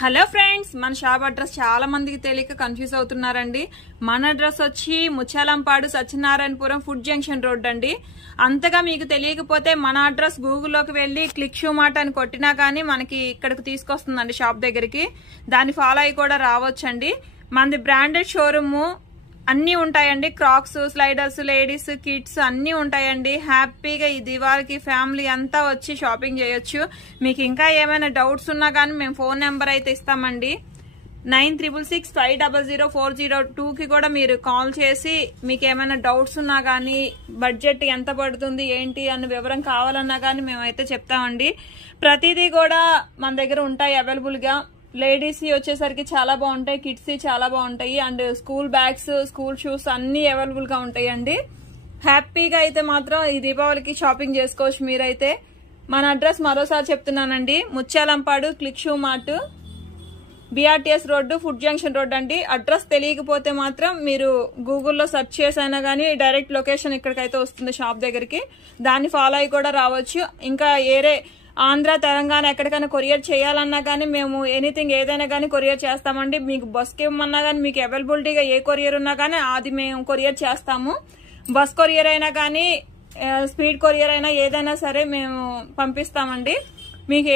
Hello friends, మన shop address చాలా మందికి తెలియక కన్ఫ్యూజ్ అవుతున్నారండి. మన అడ్రస్ వచ్చి ముచ్చాలంపాడు సత్యనారాయణపురం ఫుడ్ జంక్షన్ రోడ్ అండి. అంతగా మీకు తెలియకపోతే మన అడ్రస్ గూగుల్లోకి వెళ్ళి క్లిక్ షూ మార్ట్ అని కొట్టినా కానీ మనకి ఇక్కడికి తీసుకొస్తుందండి షాప్ దగ్గరికి. దాన్ని ఫాలో అయ్యి కూడా రావచ్చండి. మనది బ్రాండెడ్ షోరూమ్, అన్నీ ఉంటాయండి. క్రాక్స్, స్లైడర్స్, లేడీస్, కిడ్స్ అన్నీ ఉంటాయండి. హ్యాపీగా ఈ దివాళీకి ఫ్యామిలీ అంతా వచ్చి షాపింగ్ చేయొచ్చు. మీకు ఇంకా ఏమైనా డౌట్స్ ఉన్నా కానీ మేము ఫోన్ నెంబర్ అయితే ఇస్తామండి. 9665004002కి కూడా మీరు కాల్ చేసి మీకు ఏమైనా డౌట్స్ ఉన్నా కానీ, బడ్జెట్ ఎంత పడుతుంది ఏంటి అన్న వివరం కావాలన్నా కానీ మేమైతే చెప్తామండి. ప్రతిదీ కూడా మన దగ్గర ఉంటాయి అవైలబుల్ గా. లేడీస్ వచ్చేసరికి చాలా బాగుంటాయి, కిడ్స్ చాలా బాగుంటాయి, and school bags, school shoes అన్ని అవైలబుల్ గా ఉంటాయండి. హ్యాపీగా అయితే మాత్రం ఈ దీపావళికి షాపింగ్ చేసుకోవచ్చు మీరైతే. మన అడ్రస్ మరోసారి చెప్తున్నానండి, Mutyalampadu click shoe mart, BRTS road, food junction road అండి. అడ్రస్ తెలియకపోతే మాత్రం మీరు గూగుల్లో సెర్చ్ చేసైనా కానీ డైరెక్ట్ లొకేషన్ ఇక్కడికైతే వస్తుంది షాప్ దగ్గరికి. దాన్ని ఫాలో అయ్యి కూడా రావచ్చు. ఇంకా ఏరే ఆంధ్ర, తెలంగాణ ఎక్కడికైనా కొరియర్ చేయాలన్నా కానీ మేము ఎనీథింగ్ ఏదైనా కానీ కొరియర్ చేస్తామండి. మీకు బస్కి ఇవ్వమన్నా కానీ, మీకు అవైలబిలిటీగా ఏ కొరియర్ ఉన్నా కానీ అది మేము కొరియర్ చేస్తాము. బస్ కొరియర్ అయినా కానీ, స్పీడ్ కొరియర్ అయినా ఏదైనా సరే మేము పంపిస్తామండి. మీకు